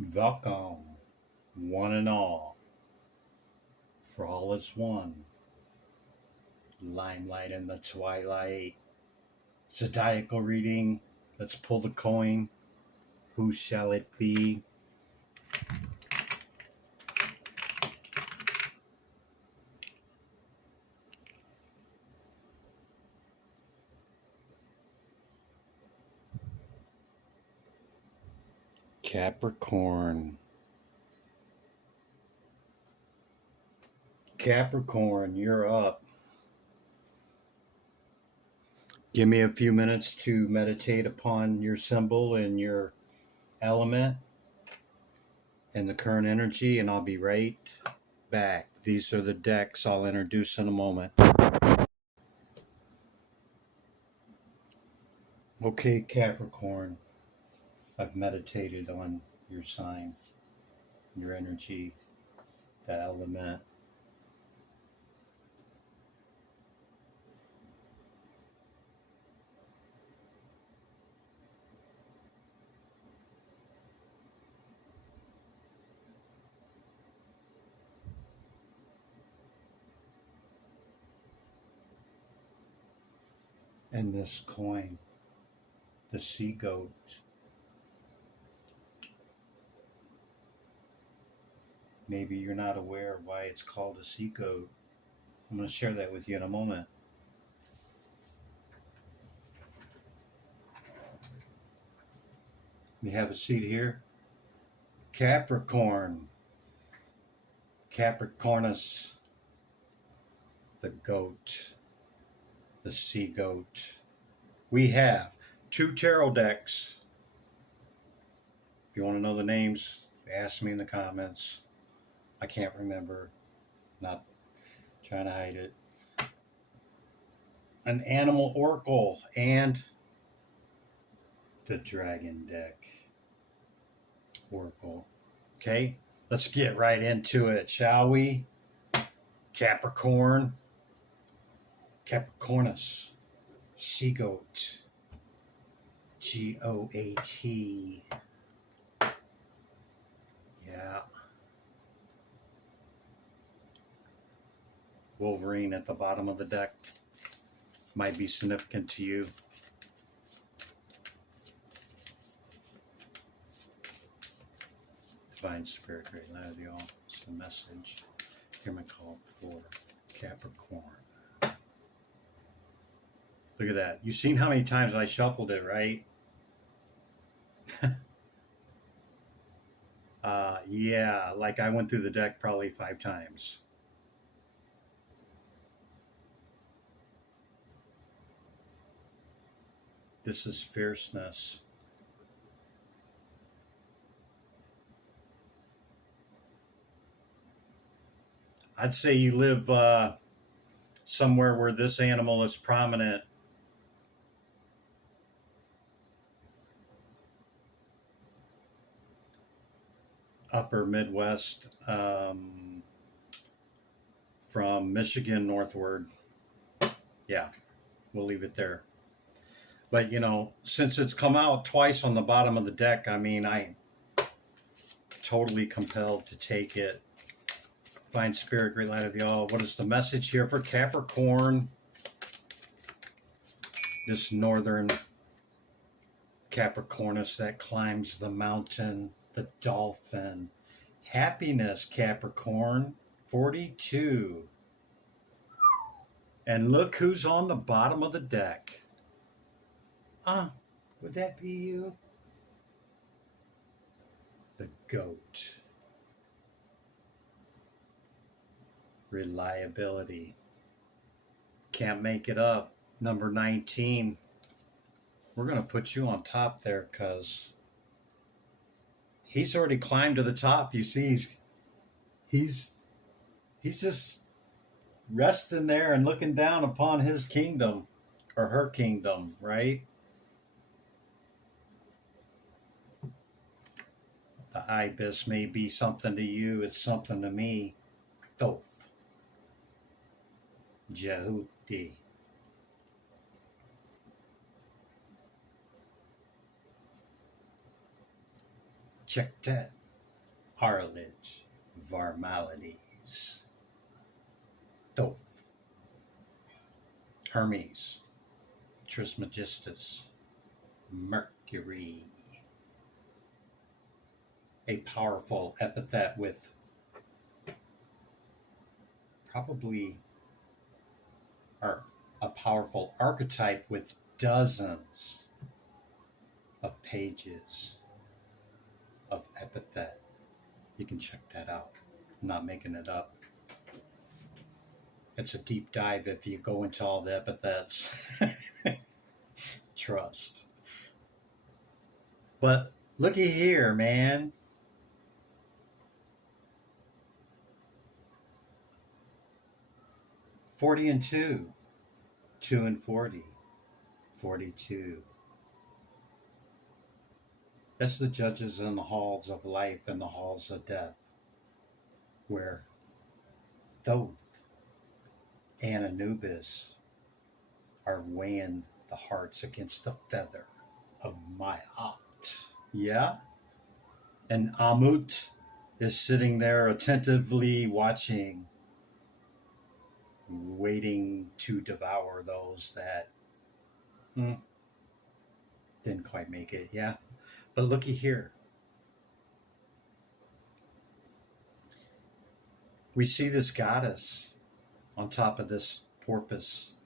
Welcome, one and all, for all is one. Limelight in the twilight. Zodiacal reading. Let's pull the coin. Who shall it be? Capricorn. Capricorn, you're up. Give me a few minutes to meditate upon your symbol and your element and the current energy, and I'll be right back. These are the decks I'll introduce in a moment. Okay, Capricorn, I've meditated on your sign, your energy, the element. And this coin, the sea goat. Maybe you're not aware of why it's called a sea goat. I'm going to share that with you in a moment. You have a seat here. Capricorn. Capricornus. The goat. The sea goat. We have 2 tarot decks. If you want to know the names, ask me in the comments. I can't remember. Not trying to hide it. An animal oracle and the dragon deck oracle. Okay, let's get right into it, shall we? Capricorn. Capricornus. Sea goat. G-O-A-T. Yeah. Wolverine at the bottom of the deck might be significant to you. Divine Spirit, great light of the all. It's the message. Hear my call for Capricorn. Look at that. You've seen how many times I shuffled it, right? Yeah, like I went through the deck probably 5 times. This is fierceness. I'd say you live somewhere where this animal is prominent. Upper Midwest, from Michigan northward. Yeah, we'll leave it there. But, you know, since it's come out twice on the bottom of the deck, I mean, I'm totally compelled to take it. Divine Spirit, great light of the all. What is the message here for Capricorn? This northern Capricornus that climbs the mountain, the dolphin. Happiness, Capricorn, 42. And look who's on the bottom of the deck. Would that be you? The goat. Reliability. Can't make it up. Number 19. We're going to put you on top there because he's already climbed to the top. You see, he's just resting there and looking down upon his kingdom or her kingdom, right? The ibis may be something to you. It's something to me. Thoth. Jehuti. Check that. Arlage, Varmalides, Thoth, Hermes, Trismegistus, Mercury. A powerful epithet with probably a powerful archetype with dozens of pages of epithet. You can check that out. I'm not making it up. It's a deep dive if you go into all the epithets. Trust. But looky here, man. "40 and 2, 2 and 40, 42. That's the judges in the halls of life and the halls of death, where Thoth and Anubis are weighing the hearts against the feather of Maat. Yeah? And Amut is sitting there attentively watching, waiting to devour those that didn't quite make it. Yeah. But looky here. We see this goddess on top of this porpoise,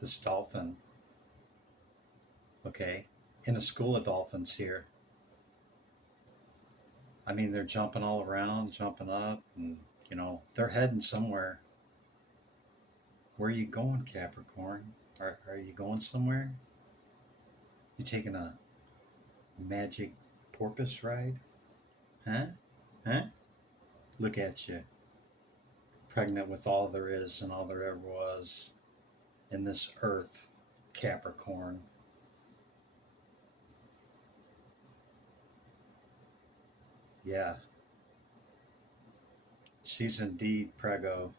this dolphin. Okay. In a school of dolphins here. I mean, they're jumping all around, jumping up, and, they're heading somewhere. Where are you going, Capricorn? Are you going somewhere? You taking a magic porpoise ride? Huh? Look at you. Pregnant with all there is and all there ever was in this earth, Capricorn. Yeah. She's indeed preggo.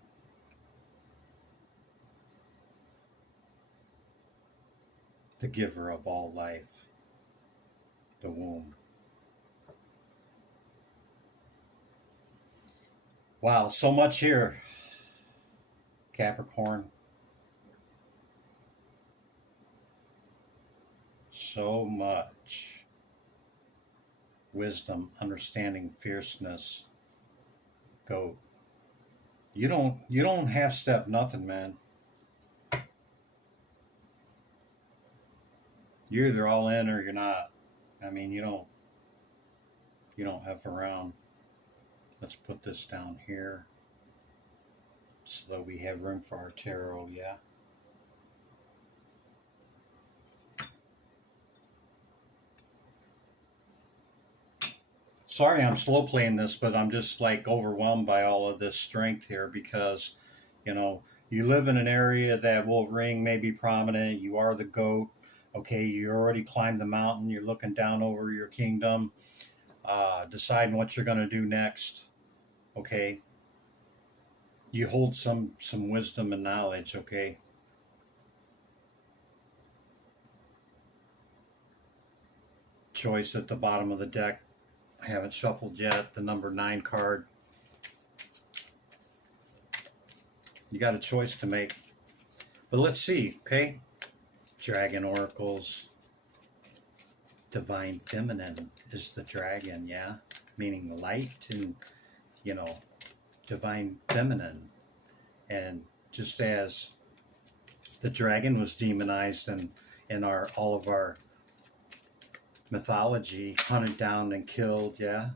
The giver of all life. The womb. Wow, so much here, Capricorn. So much wisdom, understanding, fierceness. Goat. You don't half step nothing, man. You're either all in or you're not. I mean, you don't F around. Let's put this down here so that we have room for our tarot. Yeah. Sorry I'm slow playing this, but I'm just like overwhelmed by all of this strength here because, you live in an area that Wolverine may be prominent. You are the goat. Okay, you already climbed the mountain. You're looking down over your kingdom, deciding what you're going to do next. Okay, you hold some wisdom and knowledge. Okay, choice at the bottom of the deck. I haven't shuffled yet. The number 9 card. You got a choice to make. But let's see, okay? Dragon oracles. Divine feminine is the dragon, yeah? Meaning light and, divine feminine. And just as the dragon was demonized in all of our mythology, hunted down and killed, yeah?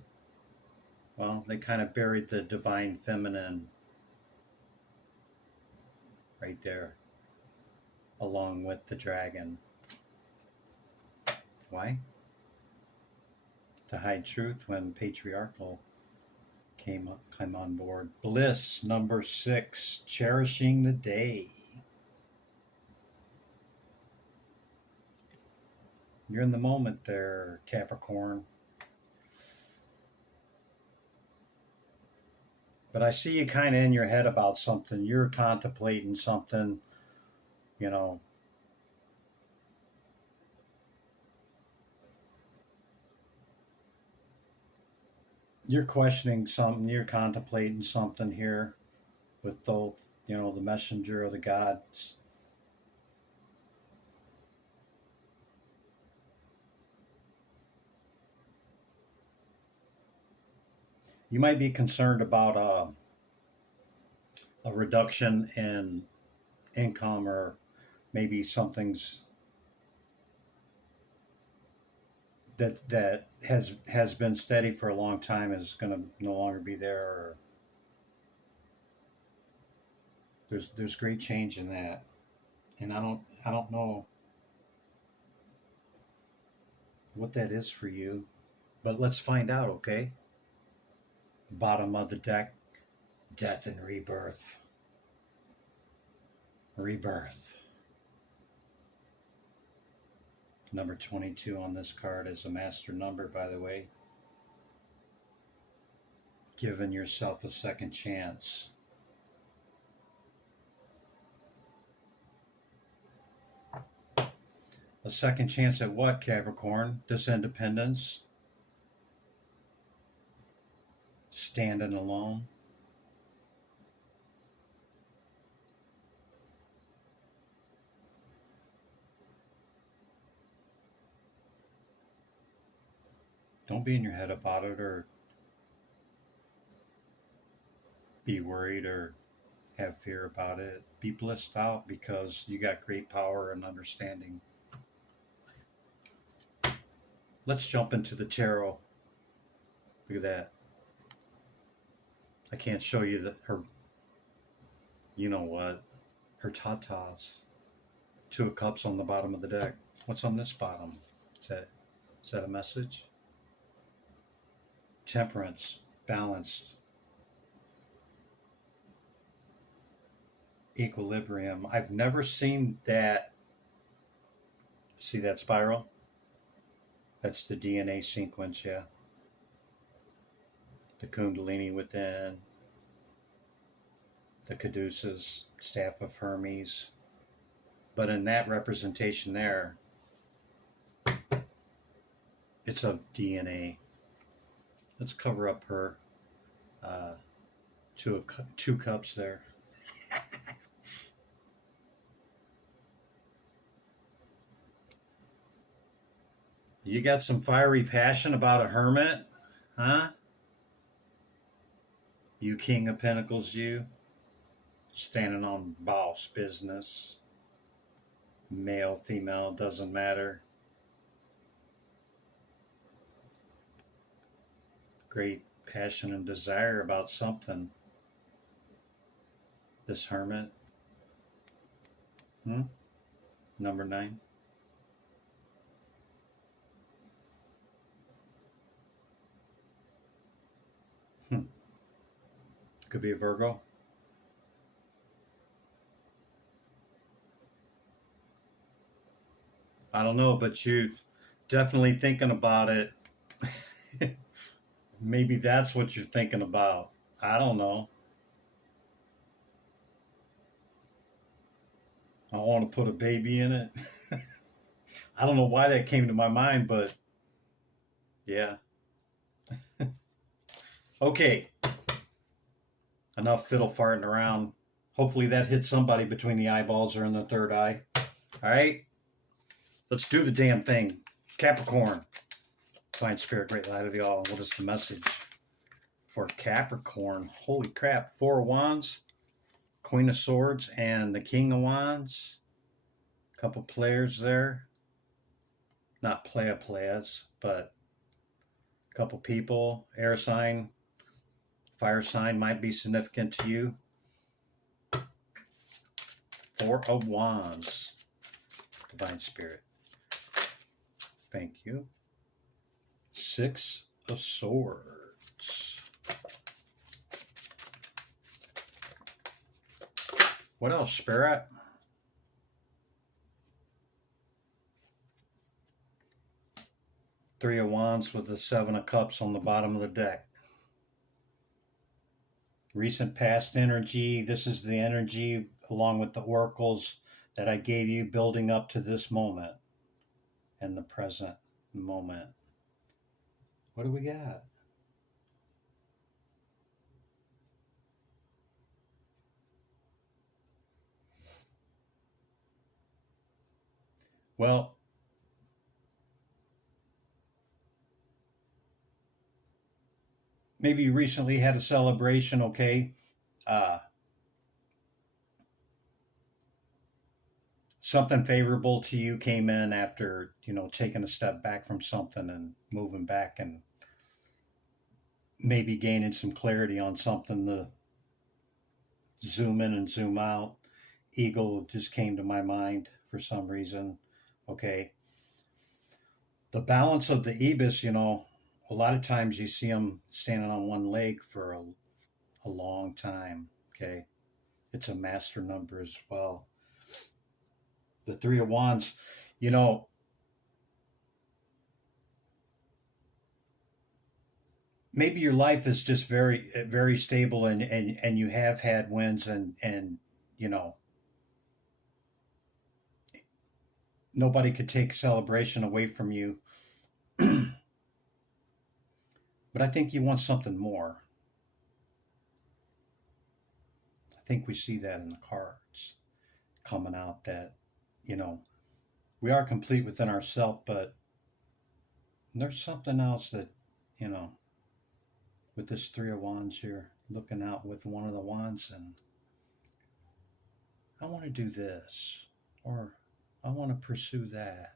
Well, they kind of buried the divine feminine right there, along with the dragon. Why? To hide truth when patriarchal came on board. Bliss, number 6, cherishing the day. You're in the moment there, Capricorn. But I see you kind of in your head about something. You're contemplating something, You're questioning something. You're contemplating something here with both, the messenger of the gods. You might be concerned about a reduction in income, or maybe something's that has been steady for a long time is going to no longer be there. Or there's great change in that, and I don't know what that is for you, but let's find out. Okay, bottom of the deck, death and rebirth. Rebirth. Number 22 on this card is a master number, by the way. Giving yourself a second chance. A second chance at what, Capricorn? This independence? Standing alone? Don't be in your head about it, or be worried, or have fear about it. Be blissed out, because you got great power and understanding. Let's jump into the tarot. Look at that. I can't show you her, you know what, her tatas. Two of Cups on the bottom of the deck. What's on this bottom? Is that a message? Temperance, balanced, equilibrium. I've never seen that. See that spiral? That's the DNA sequence, yeah. The Kundalini within, the Caduceus, Staff of Hermes. But in that representation there, it's of DNA. Let's cover up her two cups there. You got some fiery passion about a hermit, huh? You King of Pentacles, you. Standing on boss business. Male, female, doesn't matter. Great passion and desire about something. This hermit. Number 9. Could be a Virgo. I don't know, but you're definitely thinking about it. Maybe that's what you're thinking about. I don't know. I want to put a baby in it. I don't know why that came to my mind, but yeah. Okay. Enough fiddle farting around. Hopefully that hit somebody between the eyeballs or in the third eye. All right. Let's do the damn thing. Capricorn. Divine Spirit, great light of the all. What is the message for Capricorn? Holy crap. 4 of Wands, Queen of Swords, and the King of Wands. A couple players there. Not players, but a couple people. Air sign, fire sign might be significant to you. 4 of Wands. Divine Spirit. Thank you. 6 of Swords. What else, Spirit? Three of Wands with the 7 of Cups on the bottom of the deck. Recent past energy. This is the energy along with the oracles that I gave you building up to this moment and the present moment. What do we got? Well, maybe you recently had a celebration, okay? Uh, Something favorable to you came in after, taking a step back from something and moving back and maybe gaining some clarity on something to zoom in and zoom out. Eagle just came to my mind for some reason. Okay. The balance of the ibis, a lot of times you see them standing on one leg for a long time. Okay. It's a master number as well. The Three of Wands, you know, maybe your life is just very, very stable and you have had wins and, you know, nobody could take celebration away from you. But I think you want something more. I think we see that in the cards coming out that, you know, we are complete within ourselves, but there's something else that, you know, with this Three of Wands here, looking out with one of the wands, and I want to do this, or I want to pursue that.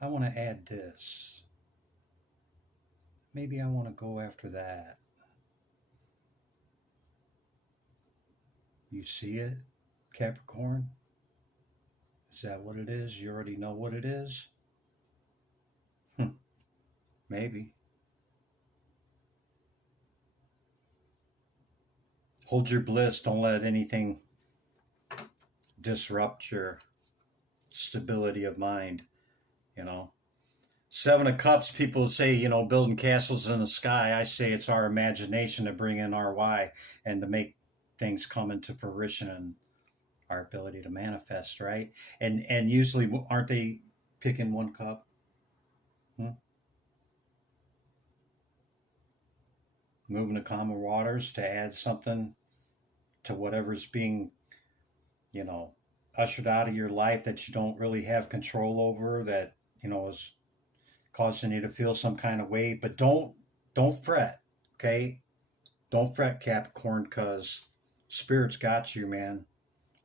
I want to add this. Maybe I want to go after that. You see it, Capricorn? Is that what it is? You already know what it is? Maybe. Hold your bliss. Don't let anything disrupt your stability of mind, you know. Seven of Cups, people say, building castles in the sky. I say it's our imagination to bring in our why and to make things come into fruition and our ability to manifest, right? And usually, aren't they picking one cup? Moving to calmer waters to add something to whatever's being, you know, ushered out of your life that you don't really have control over, that, is causing you to feel some kind of way. But don't fret, okay? Don't fret, Capricorn, because Spirit's got you, man.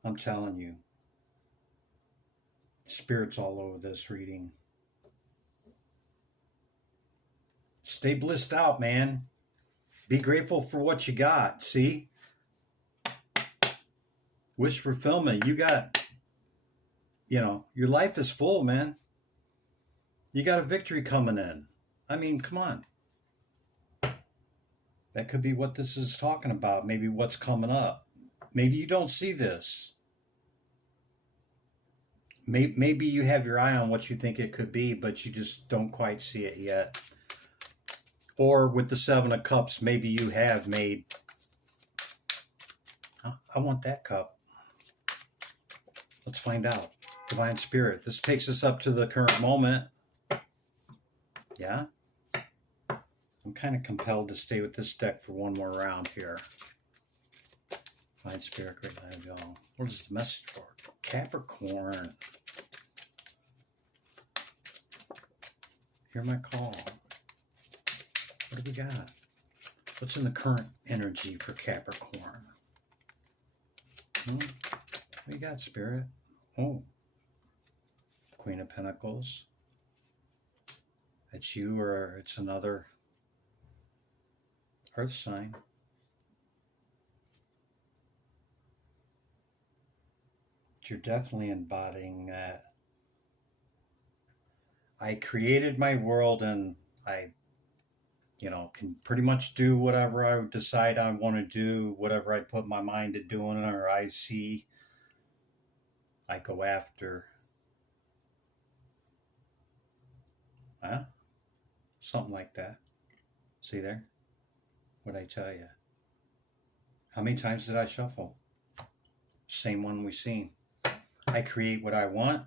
I'm telling you. Spirit's all over this reading. Stay blissed out, man. Be grateful for what you got. See? Wish fulfillment. You got, your life is full, man. You got a victory coming in. I mean, come on. That could be what this is talking about. Maybe what's coming up. Maybe you don't see this. Maybe you have your eye on what you think it could be, but you just don't quite see it yet. Or with the Seven of Cups, maybe you have made, I want that cup. Let's find out. Divine Spirit. This takes us up to the current moment. Yeah? I'm kind of compelled to stay with this deck for one more round here. Divine Spirit, great light of y'all. What is the message for? Capricorn. Hear my call. What do we got? What's in the current energy for Capricorn? What do you got, Spirit? Oh. Queen of Pentacles. It's you or it's another earth sign. But you're definitely embodying that. I created my world and I, can pretty much do whatever I decide I want to do, whatever I put my mind to doing or I see, I go after. Huh? Something like that. See there? What'd I tell you? How many times did I shuffle? Same one we seen. I create what I want.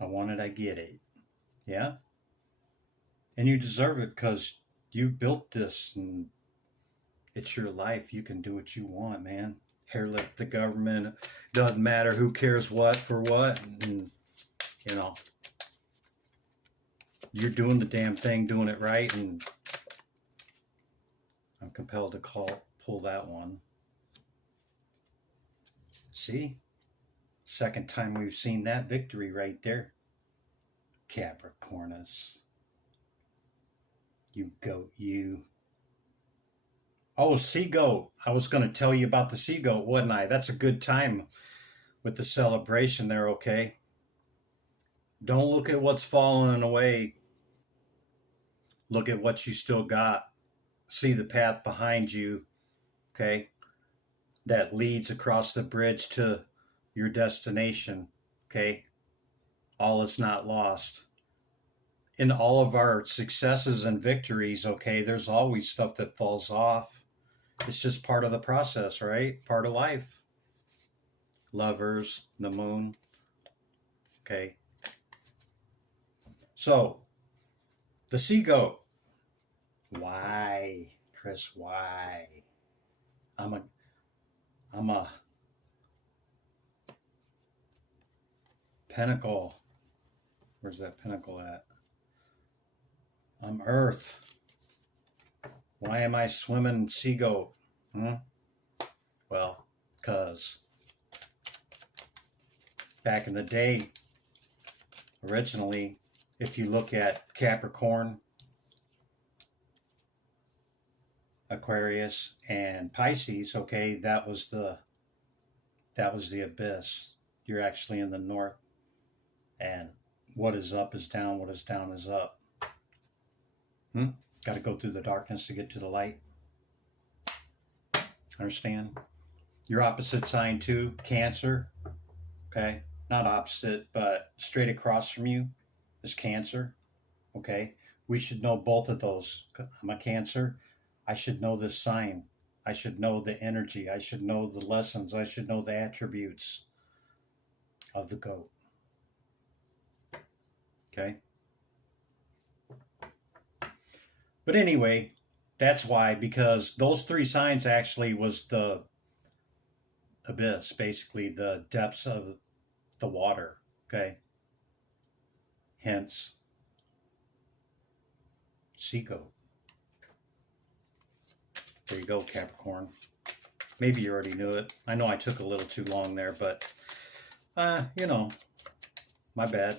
I want it, I get it. Yeah? And you deserve it because you built this and it's your life. You can do what you want, man. hair-lip the government. Doesn't matter who cares what for what. And, you know, you're doing the damn thing, doing it right, and I'm compelled to pull that one. See? Second time we've seen that victory right there. Capricornus. You goat, you. Oh, sea goat. I was going to tell you about the sea goat, wasn't I? That's a good time with the celebration there, okay? Don't look at what's falling away. Look at what you still got. See the path behind you, okay? That leads across the bridge to your destination, okay? All is not lost. In all of our successes and victories, okay, there's always stuff that falls off. It's just part of the process, right? Part of life. Lovers, the moon, okay? So, the sea goat. Why, Chris, why? I'm a pentacle. Where's that pentacle at? I'm Earth. Why am I swimming sea goat? Well, because back in the day, originally, if you look at Capricorn, Aquarius, and Pisces, okay, that was the abyss. You're actually in the north, and what is up is down, what is down is up. Got to go through the darkness to get to the light. Understand? Your opposite sign too, Cancer. Okay, not opposite, but straight across from you is Cancer. Okay, we should know both of those. I'm a Cancer. I should know this sign. I should know the energy. I should know the lessons. I should know the attributes of the goat. Okay. But anyway, that's why, because those three signs actually was the abyss, basically the depths of the water, okay? Hence, sea goat. There you go, Capricorn. Maybe you already knew it. I know I took a little too long there, but, you know, my bad.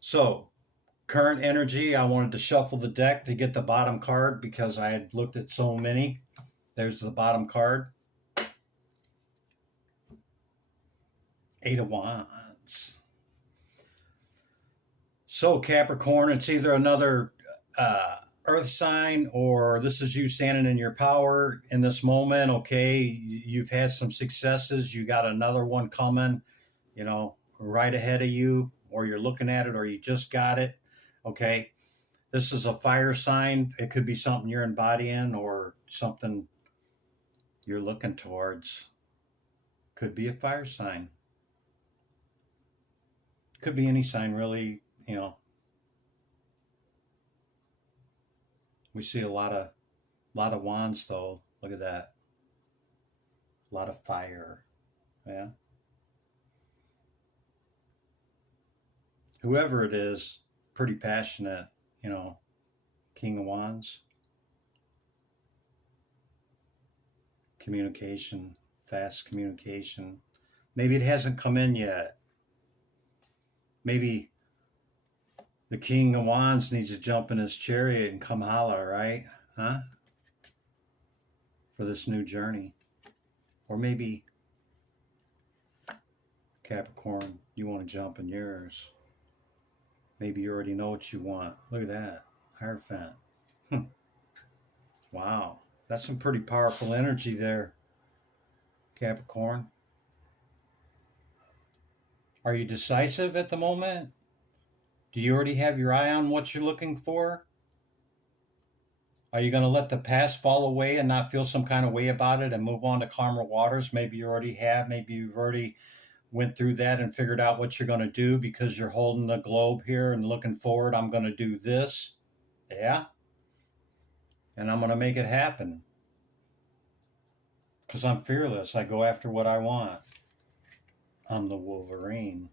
So, current energy, I wanted to shuffle the deck to get the bottom card because I had looked at so many. There's the bottom card. 8 of Wands. So Capricorn, it's either another earth sign or this is you standing in your power in this moment, okay? You've had some successes. You got another one coming, you know, right ahead of you, or you're looking at it, or you just got it. Okay, this is a fire sign. It could be something you're embodying or something you're looking towards. Could be a fire sign. Could be any sign, really, you know. We see a lot of wands, though. Look at that. A lot of fire. Yeah. Whoever it is, pretty passionate, you know. King of Wands. Communication, fast communication. Maybe it hasn't come in yet. Maybe the King of Wands needs to jump in his chariot and come holler, right? Huh? For this new journey. Or maybe, Capricorn, you want to jump in yours. Maybe you already know what you want. Look at that. Hierophant. Wow. That's some pretty powerful energy there, Capricorn. Are you decisive at the moment? Do you already have your eye on what you're looking for? Are you going to let the past fall away and not feel some kind of way about it and move on to calmer waters? Maybe you already have. Maybe you've already went through that and figured out what you're going to do because you're holding the globe here and looking forward. I'm going to do this. Yeah. And I'm going to make it happen. Because I'm fearless. I go after what I want. I'm the Wolverine.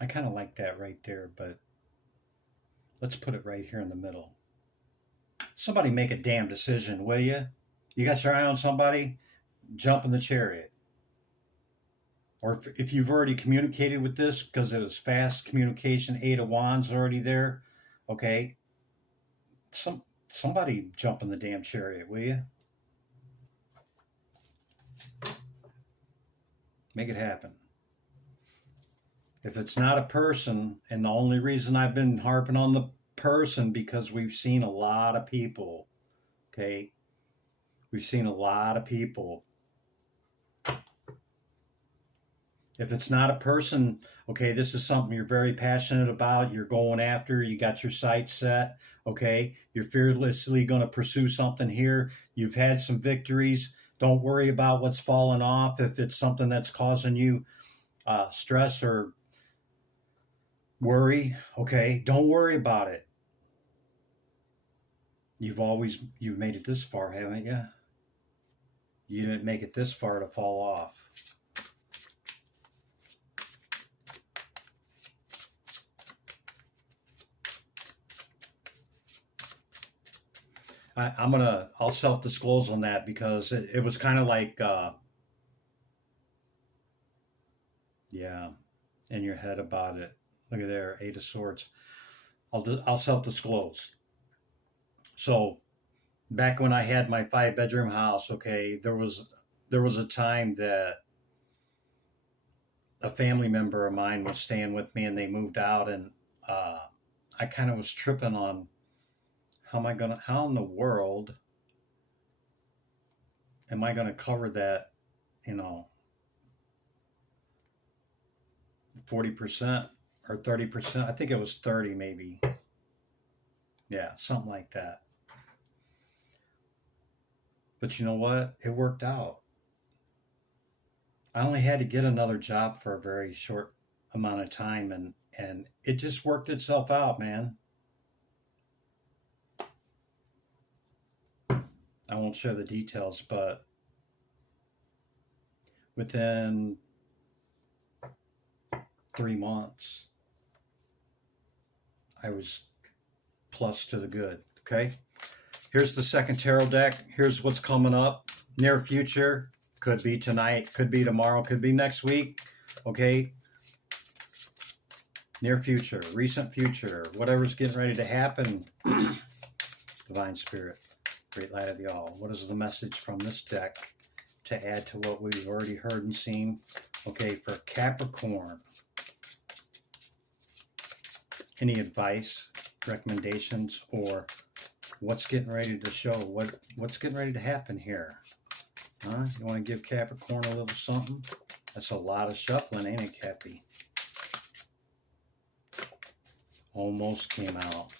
I kind of like that right there, but let's put it right here in the middle. Somebody make a damn decision, will you? You got your eye on somebody? Jump in the chariot. Or if you've already communicated with this, because it was fast communication, 8 of Wands already there, okay, somebody jump in the damn chariot, will you? Make it happen. If it's not a person, and the only reason I've been harping on the person, because we've seen a lot of people, okay? We've seen a lot of people. If it's not a person, okay, this is something you're very passionate about, you're going after, you got your sights set, okay? You're fearlessly going to pursue something here. You've had some victories. Don't worry about what's falling off. If it's something that's causing you stress or worry, okay, don't worry about it. You've made it this far, haven't you? You didn't make it this far to fall off. I'll self-disclose on that, because it was kind of like, yeah, in your head about it. Look at there, 8 of Swords. I'll self-disclose. So back when I had my 5-bedroom house, okay, there was a time that a family member of mine was staying with me, and they moved out, and I kind of was tripping on how in the world am I gonna cover that, 40% or 30%? I think it was 30 maybe. Yeah, something like that. But you know what? It worked out. I only had to get another job for a very short amount of time, and it just worked itself out, man. I won't share the details, but within 3 months, I was plus to the good. Okay. Here's the second tarot deck. Here's what's coming up. Near future. Could be tonight. Could be tomorrow. Could be next week. Okay. Near future. Recent future. Whatever's getting ready to happen. Divine Spirit. Great light of the all. What is the message from this deck to add to what we've already heard and seen? Okay. For Capricorn. Any advice, recommendations, or what's getting ready to show? What's getting ready to happen here? Huh? You want to give Capricorn a little something? That's a lot of shuffling, ain't it, Cappy? Almost came out.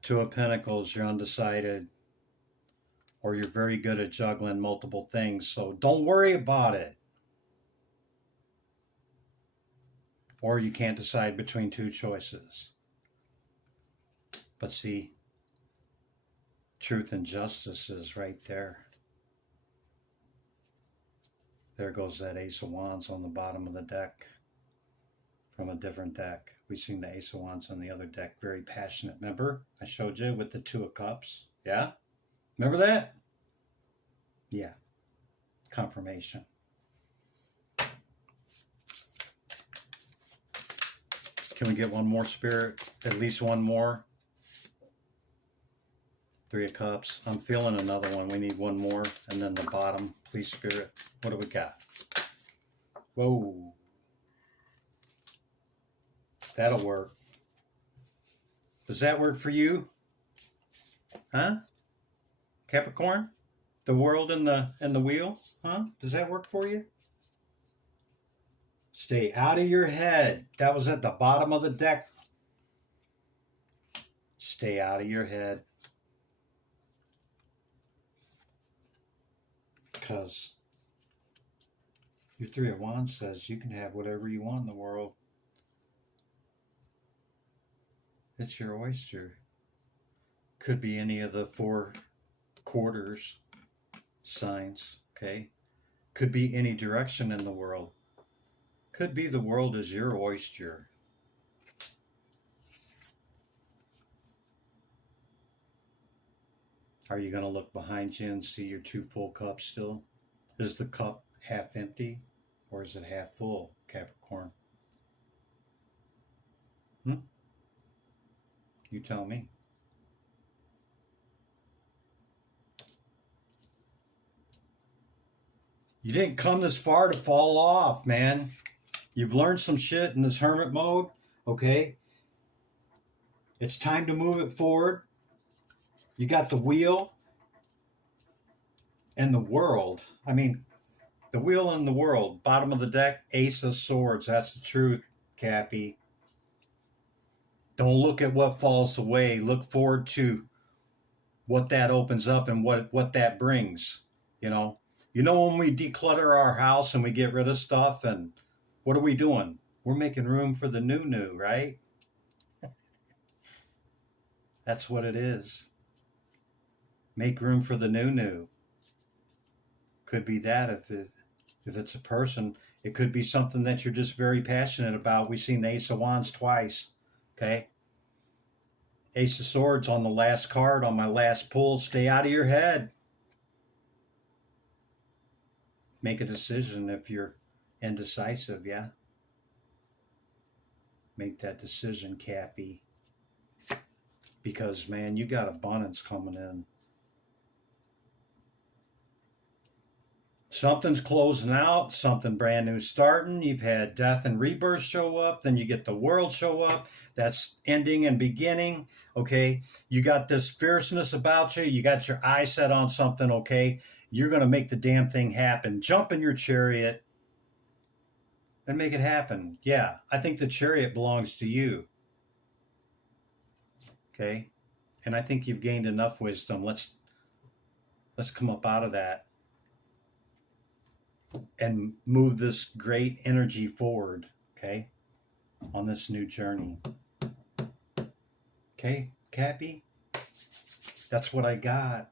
Two of Pentacles, you're undecided, or you're very good at juggling multiple things, so don't worry about it. Or you can't decide between two choices. But see, truth and justice is right there. There goes that Ace of Wands on the bottom of the deck from a different deck. We've seen the Ace of Wands on the other deck. Very passionate. Remember? I showed you with the Two of Cups. Yeah? Remember that? Yeah. Confirmation. Can we get one more, Spirit? At least one more? 3 of Cups. I'm feeling another one. We need one more. And then the bottom. Please, Spirit. What do we got? Whoa. That'll work. Does that work for you? Huh? Capricorn? The world and the wheel? Huh? Does that work for you? Stay out of your head. That was at the bottom of the deck. Stay out of your head. Because Your Three of Wands says you can have whatever you want in the world. It's your oyster. Could be any of the 4 quarters signs, okay? Could be any direction in the world. Could be the world is your oyster. Are you going to look behind you and see your 2 full cups still? Is the cup half empty or is it half full, Capricorn? You tell me. You didn't come this far to fall off, man. You've learned some shit in this hermit mode, okay? It's time to move it forward. You got the wheel and the world. I mean, the wheel and the world. Bottom of the deck, Ace of Swords. That's the truth, Cappy. Don't look at what falls away. Look forward to what that opens up and what that brings, you know. You know, when we declutter our house and we get rid of stuff, and what are we doing? We're making room for the new, right? That's what it is. Make room for the new. Could be that if it's a person. It could be something that you're just very passionate about. We've seen the Ace of Wands twice, okay? Ace of Swords on the last card on my last pull. Stay out of your head. Make a decision if you're indecisive, yeah? Make that decision, Cappy. Because, man, you got abundance coming in. Something's closing out, something brand new starting. You've had death and rebirth show up, then you get the world show up. That's ending and beginning, okay? You got this fierceness about you. You got your eye set on something, okay? You're going to make the damn thing happen. Jump in your chariot and make it happen. Yeah, I think the chariot belongs to you, okay? And I think you've gained enough wisdom. Let's come up out of that and move this great energy forward, okay, on this new journey. Okay, Cappy? That's what I got.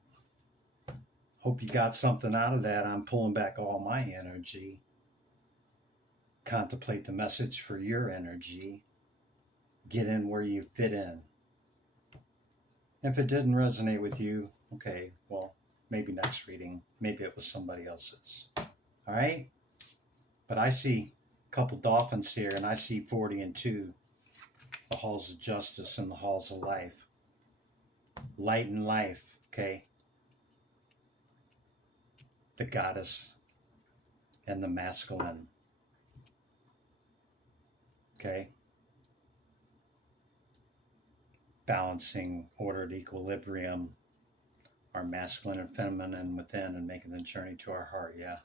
Hope you got something out of that. I'm pulling back all my energy. Contemplate the message for your energy. Get in where you fit in. If it didn't resonate with you, okay, well, maybe next reading. Maybe it was somebody else's. All right? But I see a couple dolphins here, and I see 40 and 2. The halls of justice and the halls of life. Light and life, okay? The goddess and the masculine. Okay? Balancing ordered equilibrium, our masculine and feminine within, and making the journey to our heart, yeah.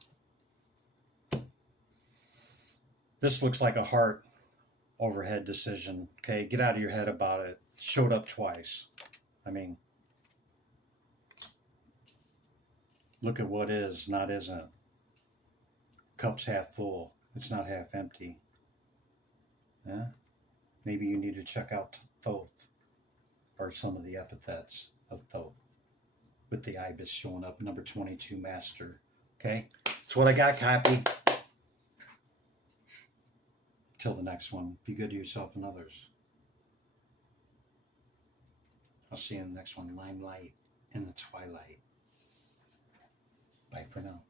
This looks like a heart overhead decision. Okay, get out of your head about it. Showed up twice. I mean, look at what is, not isn't. Cup's half full. It's not half empty. Yeah? Maybe you need to check out Thoth, or some of the epithets of Thoth, with the ibis showing up, number 22 master. Okay? That's what I got, Cappy. Till the next one, be good to yourself and others. I'll see you in the next one. Limelight in the twilight. Bye for now.